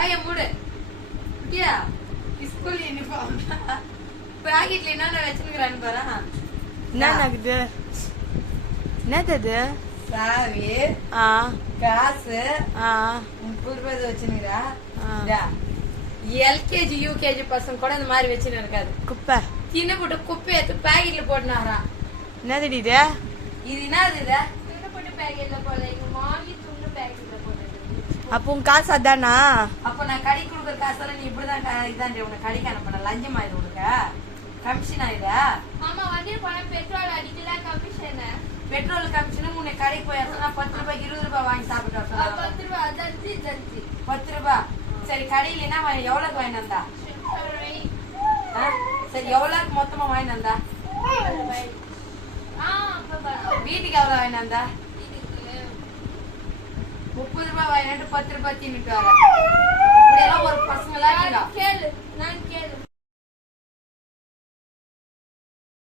வாய மூடு. குட்டியா school uniform பாக்கெட்ல என்ன வச்சிருக்கான்னு பாரு. என்னது என்னது? சாவி, காசு, 30 ரூபாய் வச்சுனுக்குறா. எல்கேஜி யூகேஜி பசங்க கூட இந்த மாதிரி வச்சுன்னு இருக்காது. குப்பை தின்னு போட்டு குப்பை எடுத்து பாக்கெட்ல போட்டுனாரா. என்னது இது? இது என்னது இது? தின்னு போட்டு பாக்கெட்ல போடல. எங்க மாமி துண்டு பாக்கெட்ல போடுறது. அப்போ உன் காசு அதானா? அப்ப நான் கடை கொடுக்குற காசெல்லாம் நீ இப்படிதான் இதான் உனக்கு கடைக்கு அனுப்பின லஞ்சமா இது உனக்கு? கமிஷனா இது? ஆமா வண்டி போன பெட்ரோல் அடிக்கலாம் கமிஷன். பெட்ரோல் கமிஷன் உன்னை கடைக்கு போய் 10 ரூபாய்க்கு 20 ரூபாய் வாங்கி சாப்பிட்டு 10 ரூபாய் தஞ்சி 10 ரூபாய். சரி கடையில என்ன எவ்வளவுக்கு வாங்கி வந்தா? சரி எவ்வளவுக்கு மொத்தமா வாங்கி வந்தா? வீட்டுக்கு எவ்வளவு வாங்கி வந்தா? 30 ரூபாய் வாங்கிட்டு 10 ரூபாய் தின்னுட்டு வர.